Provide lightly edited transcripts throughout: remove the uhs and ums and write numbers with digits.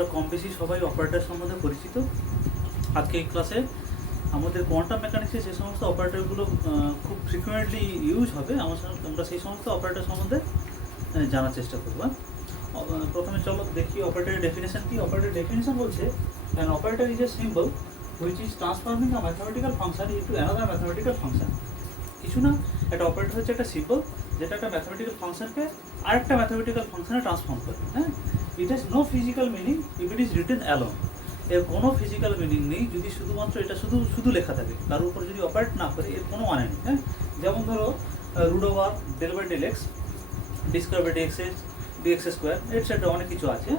আমরা কম বেশি সবাই অপারেটর সম্বন্ধে পরিচিত। আজকে এই ক্লাসে আমাদের কোয়ান্টাম মেকানিক্সে যে সমস্ত অপারেটরগুলো খুব ফ্রিকুয়েন্টলি ইউজ হবে আমরা সেই সমস্ত অপারেটর সম্বন্ধে জানার চেষ্টা করব। প্রথমে চলো দেখি অপারেটরের ডেফিনেশন কি। অপারেটর ডেফিনেশন বলছে an operator is a symbol which is transforming a mathematical function into another mathematical function. কিছু না, একটা অপারেটর হচ্ছে একটা সিম্বল যেটা একটা ম্যাথমেটিক্যাল ফাংশনকে আরেকটা ম্যাথমেটিক্যাল ফাংশনে ট্রান্সফর্ম করে। হ্যাঁ, it has no physical meaning if it is written alone. এর কোনো ফিজিক্যাল মিনিং নেই যদি শুধুমাত্র এটা শুধু লেখা থাকে, তার উপর যদি অপারেট না করে এর কোনো মানে নেই। হ্যাঁ, যেমন ধরো root over del by del x, d square by dx square etcetera অনেক কিছু আছে।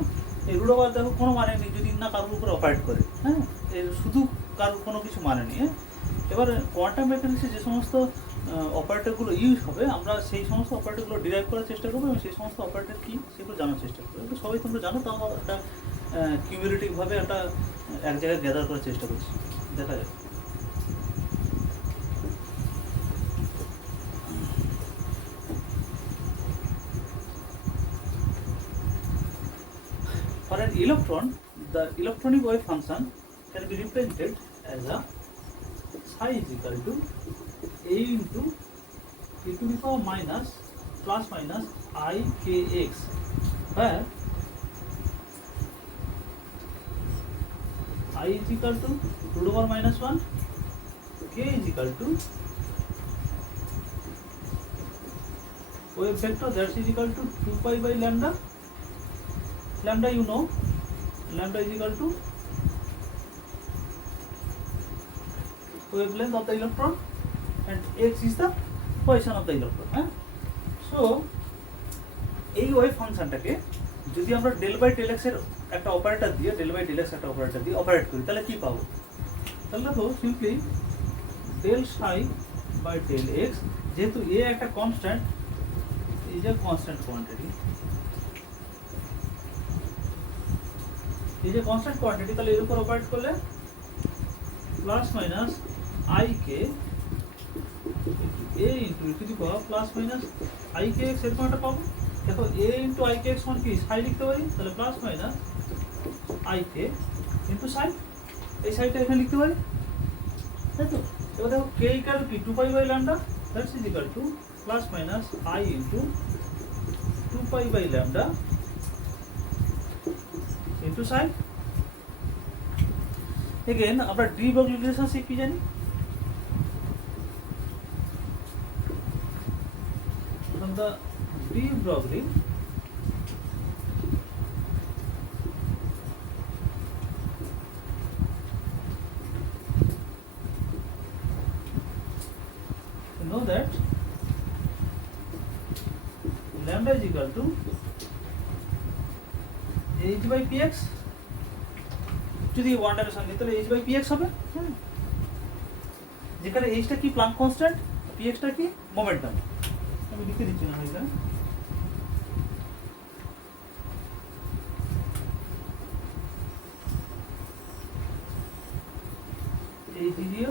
এই রুট ওভার দেখো কোনো মানে নেই যদি না কারোর উপর অপারেট করে। হ্যাঁ, এর শুধু কারোর কোনো কিছু মানে নেই। হ্যাঁ, এবার কোয়ান্টাম মেকানিক্সে যে সমস্ত অপারেটরগুলো ইউজ হবে আমরা সেই সমস্ত অপারেটরগুলো ডিরাইভ করার চেষ্টা করবো এবং সেই সমস্ত অপারেটর কী সেগুলো জানার চেষ্টা করবো। তো সবাই তোমরা জানো, তো আমরা একটা কিউমুলেটিভভাবে একটা এক জায়গায় গ্যাদার করার চেষ্টা করছি। দেখা যাক। For an electron, the electronic wave function can be represented as a psi is equal to a into e to the power minus plus minus I kx, where I is equal to root over minus 1, k is equal to wave vector that is equal to 2 pi by lambda. Lambda you know, lambda is equal to wavelength of the electron and x is the position of the electron. হ্যাঁ, so এই wave ফাংশনটাকে যদি আমরা del by del x এর একটা operator দিয়ে operate করি তাহলে কি পাবো? তাহলে দেখো simply del psi by del x, যেহেতু এ একটা constant, is a constant quantity, এই যে কনস্ট্যান্ট কোয়ান্টিটি, তাহলে এর উপর অপারেট করলে plus minus i k A into e to the power plus minus i k x, এরকম একটা পাবো। দেখো A into i k x মানে কি সাই লিখতে পারি, তাহলে plus minus i k into psi, এই সাইটা এখানে লিখতে পারি, তাই তো। এবার দেখো কে ইকাল কি 2 pi by lambda, that's is equal to plus minus i into 2 pi by lambda into psi. Again আমরা ডি ব্রগলি রিলেশনশিপ কি জানি? From the de Broglie you know that lambda is equal to h by px, যদি one dimension তাহলে h by px হবে। যেখানে h টা কি Planck constant, px টা কি মোমেন্টাম। আমি লিখে দিচ্ছি না এটা, এই ভিডিও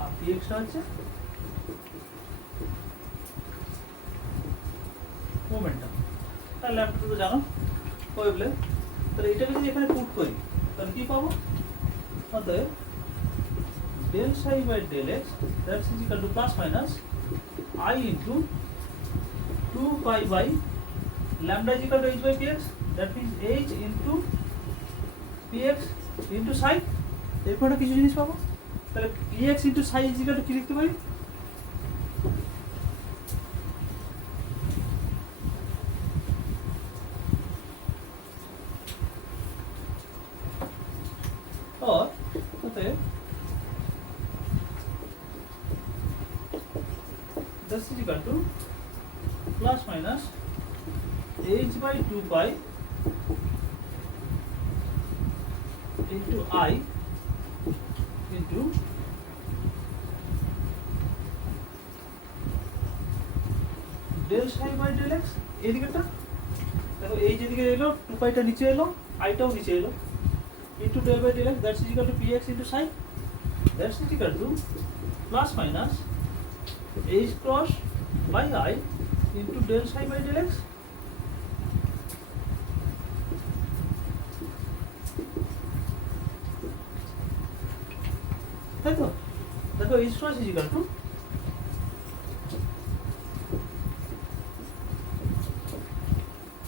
আর px টা হচ্ছে মোমেন্টাম। তাহলে আপনি তো জানো ওয়েভলেন্থ, তাহলে এটাকে যদি এখানে পুট করি তাহলে কি পাবো? অতএব del psi by del x that's is equal to plus minus i into 2 pi by lambda is equal to h by p x, that means h into p x into psi. এরপর কিছু জিনিস পাবো, তাহলে p x into psi is equal to কি লিখতে পারি? और this is equal to plus minus h by 2 pi into I into del psi by del x। এই দিকেটা দেখো, এই যেদিকে এলো 2 পাইটা নিচে এলো, আইটাও নিচে এলো, into del by del x, that's is equal to px into psi, that's is equal to plus minus h cross by I into del psi by del x. তাই তো? দেখো h cross is equal to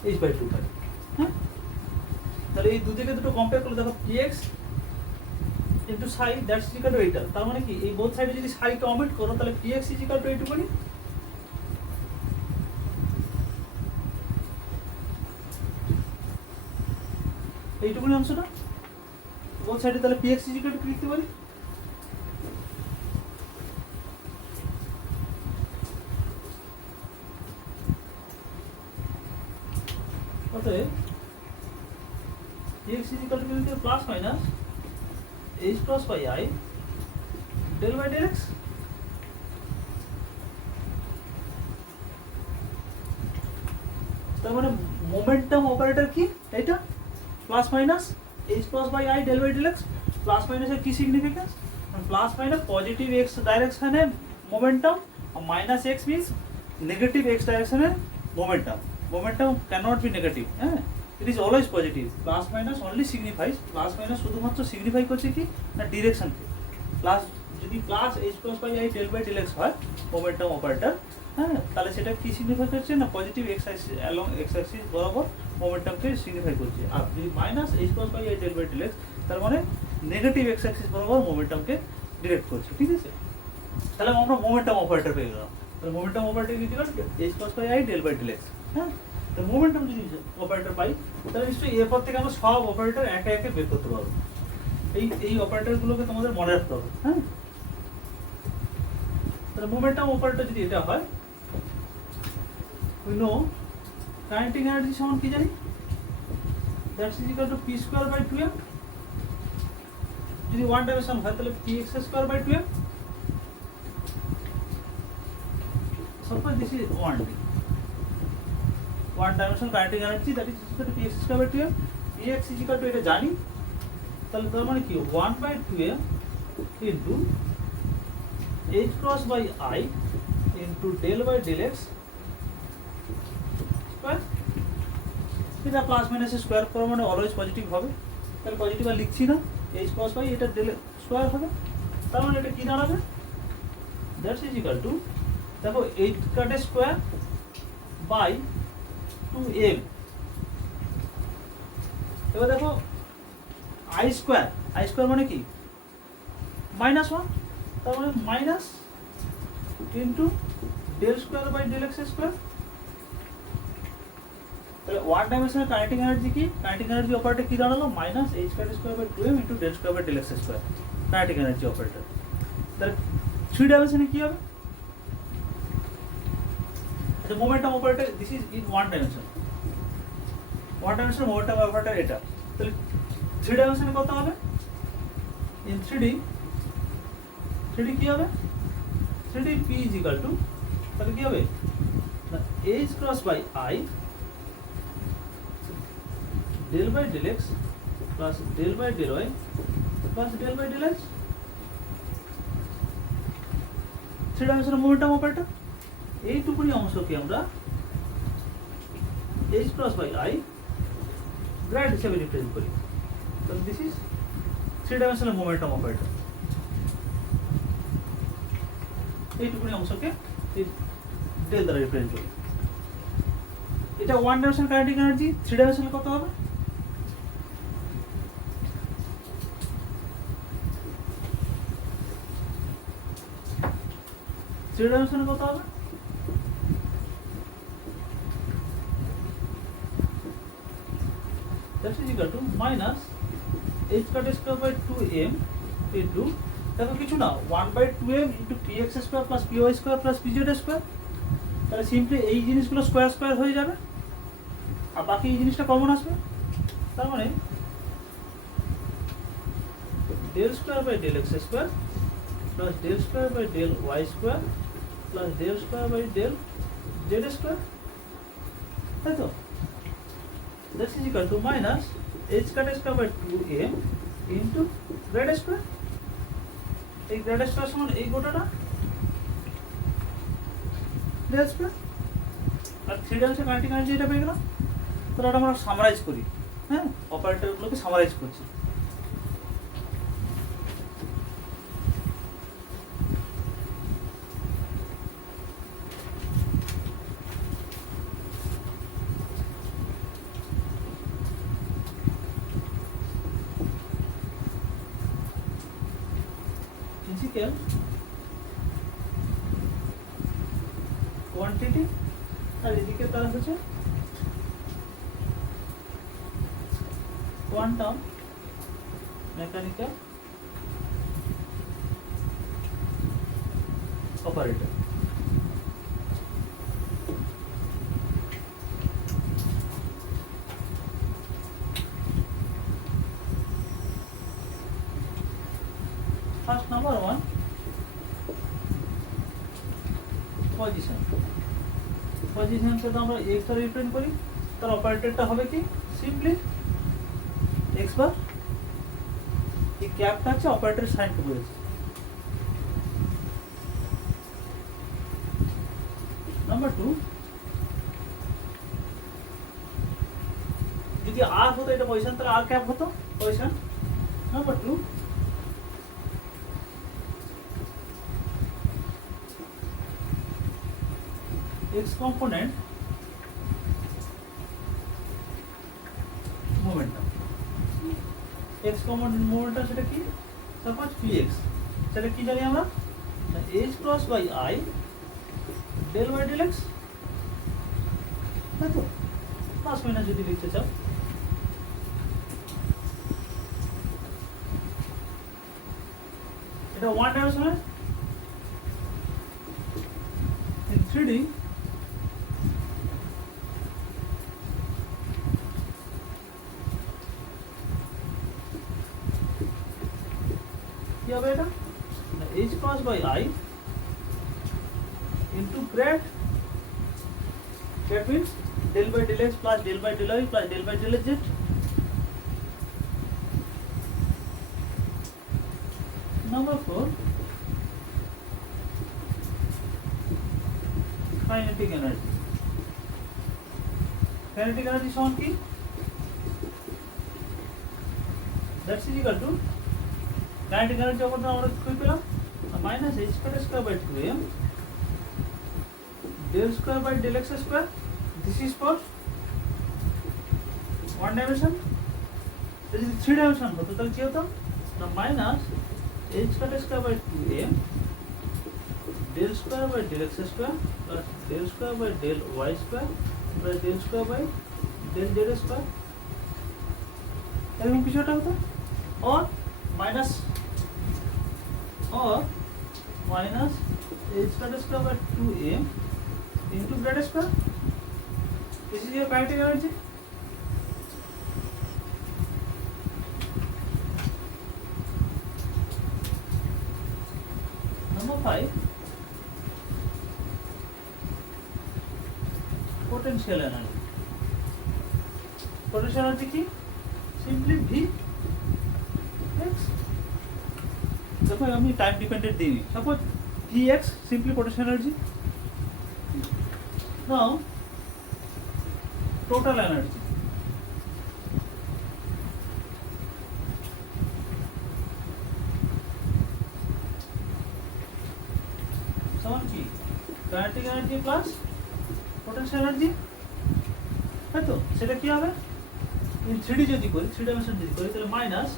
h by 2 pi. হ্যাঁ, তাহলে এই দুদিকে দুটো compare করলে দেখো px into psi that's equal to এইটা। তার মানে কি এই বোথ সাইডে যদি সাইকে অমিট করো তাহলে px ইজ ইকুয়াল টু এইটুকুনি। এইটুকুনি অংশটা বোথ সাইডে, তাহলে px ইজ ইকুয়াল টু কি লিখতে পারি? অতএব px ইজ ইকুয়াল টু কি লিখতে পারি? Plus minus h cross by i del by del x. তার মানে মোমেন্টাম অপারেটর কি এটা? Plus minus h cross by i del by del x. Plus মাইনাসের কি significance? Plus minus positive x ডাইরেকশনে মোমেন্টাম, আর minus x means negative x ডাইরেকশনে momentum. Momentum cannot be negative, হ্যাঁ, it is always positive. Plus minus only signifies, plus minus শুধুমাত্র signify করছে কি না ডিরেকশনকে। প্লাস যদি plus h cross by i del by del x হয় momentum operator, হ্যাঁ, তাহলে সেটা কি সিগনিফাই করছে না positive x axis along x axis বরাবর মোমেন্টামকে সিগনিফাই করছে। আর যদি minus h cross by i del by del x, তার মানে নেগেটিভ এক্স অ্যাক্সিস বরাবর মোমেন্টামকে ডিরেক্ট করছে। ঠিক আছে, তাহলে আমরা মোমেন্টাম অপারেটর পেয়ে গেলাম। তাহলে মোমেন্টাম অপারেটর কি দিলাম? h cross by i del by del x. হ্যাঁ, তো মোমেন্টাম যদি অপারেটর পাই তাহলে নিশ্চয়ই এরপর থেকে আমরা সব অপারেটর একে একে বের করতে পারবো। এই অপারেটরগুলোকে তোমাদের মনে রাখতে হবে। হ্যাঁ, তাহলে মোমেন্টাম অপারেটর যদি এটা হয়, we know কাইনেটিক এনার্জি সমান কি জানি? That's is equal to p square by 2m। যদি ওয়ান ডাইমেনশন হয় তাহলে px square by 2m। suppose this is 1D, one dimension kinetic energy, that is equal to px square by 2m। px is equal to এটা জানি, তাহলে তার মানে কি 1 by 2m into h cross by i into del by del x square. এটা plus minus square করা মানে always positive হবে, তাহলে পজিটিভ আর লিখছি না, h cross by এটা del স্কয়ার হবে। তার মানে এটা কি দাঁড়াবে? দ্যাটস ইজ ইকুয়াল টু, দেখো 8 কাটে স্কয়ার বাই 2m। এবার দেখো i স্কয়ার মানে কি? মাইনাস 1, তার মানে minus into del square by del x square. তাহলে ওয়ান ডাইমেনশনের কাইনেটিক এনার্জি কি? কাইনেটিক এনার্জি অপারেটর কি দাঁড়ালো? Minus h square by 2m into del square by del x square kinetic energy operator. তাহলে 3 ডাইমেনশনে কি হবে? The momentum operator, this is in one dimension. One dimension momentum operator এটা। তাহলে 3 dimension কত হবে? In 3D কি হবে? 3D p is equal to, তাহলে কি হবে? না h cross by i del by del x plus del by del y plus del by del x। 3 dimension momentum operator এইটুকুনি অংশকে আমরা h cross by i grade হিসেবে represent করি। তাহলে this is 3 dimensional momentum operator. এইটুকুনি অংশকে এই del দ্বারা রিপ্রেজেন্ট করি। এটা 1 ডাইমেনশনাল কাইনেটিক এনার্জি, 3 ডাইমেনশনাল কত হবে? থ্রি ডাইমেনশনাল কত হবে? That is equal to minus h cut square by 2m into, দেখো কিছু না 1 by 2m into px square plus py square plus pz square। তাহলে সিম্পলি এই জিনিসগুলো স্কয়ার স্কয়ার হয়ে যাবে আর বাকি এই জিনিসটা কমন আসবে। তার মানে del square by del x square plus del square by del y square plus del square by del z square, তাই তো? That is equal to minus h cut square by 2m into grad square। এই grade square সমান এই গোটাটা del square. আর three dimension connecting energy এটা পেয়ে গেলাম। তাহলে ওটা আমরা সামারাইজ করি, হ্যাঁ, অপারেটরগুলোকে সামারাইজ করছি। ফিজিক্যাল কোয়ান্টিটি আর এদিকে তারা হচ্ছে quantum mechanical operator. First number 1 position. পজিশনটা তো আমরা এক্স দ্বারা রিপ্রেজেন্ট করি, তার অপারেটরটা হবে কি সিম্পলি এক্স বার। এই ক্যাপটা হচ্ছে অপারেটর সাইনকে বোঝাচ্ছে। নাম্বার 2 যদি আর হতো এটা পজিশন, তাহলে আর ক্যাপ হতো position. Number 2 x component momentum। x component momentum সেটা কি? সাপোজ px, সেটা কি জানি আমরা h cross by I del y del x, তাই তো? প্লাস মাইনাস যদি লিখতে চাও, এটা ওয়ান ডাইমেনশনাল। in 3D কি হবে এটা? h cross by I into grad, that means del by del x plus del by del y plus del by del z। Number 4 kinetic energy। kinetic energy সমান কি? that's is equal to kinetic energy যখন আমরা কি পেলাম minus h square by 2m del square by del x square। this is for one dimension। যদি 3 dimension হতো তাহলে কি হতো না minus h square by 2m del square by del x square plus del square by del y square plus del square by del z square। এরকম কিছু একটা হতো। or minus h square by 2m into grad square। this is your kinetic energy। Number 5 potential energy। potential energy কি? simply v x। দেখো আমি time dependent দিইনি, suppose vx simply potential energy। now total energy সমান কি kinetic energy plus potential energy, তাই তো? সেটা কি হবে in 3D যদি করি, 3 ডাইমেনশন যদি করি, তাহলে মাইনাস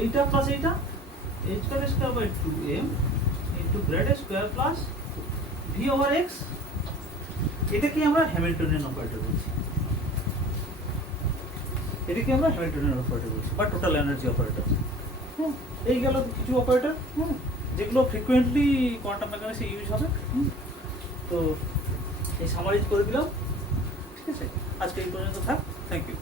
এইটা প্লাস এইটা h square by 2m into grad square plus v over x। এটাকে আমরা হ্যামিল্টনিয়ান অপারেটর বলছি, এটাকে আমরা হ্যামিল্টনিয়ান অপারেটর বলছি বা টোটাল এনার্জি অপারেটর। হ্যাঁ, এই গেল কিছু অপারেটর, হ্যাঁ, যেগুলো ফ্রিকুয়েন্টলি কোয়ান্টাম মেকানিক্সে ইউজ হবে। তো এই সামারাইজ করে দিলাম, ঠিক আছে? আজকে এই পর্যন্ত থাক, থ্যাংক ইউ।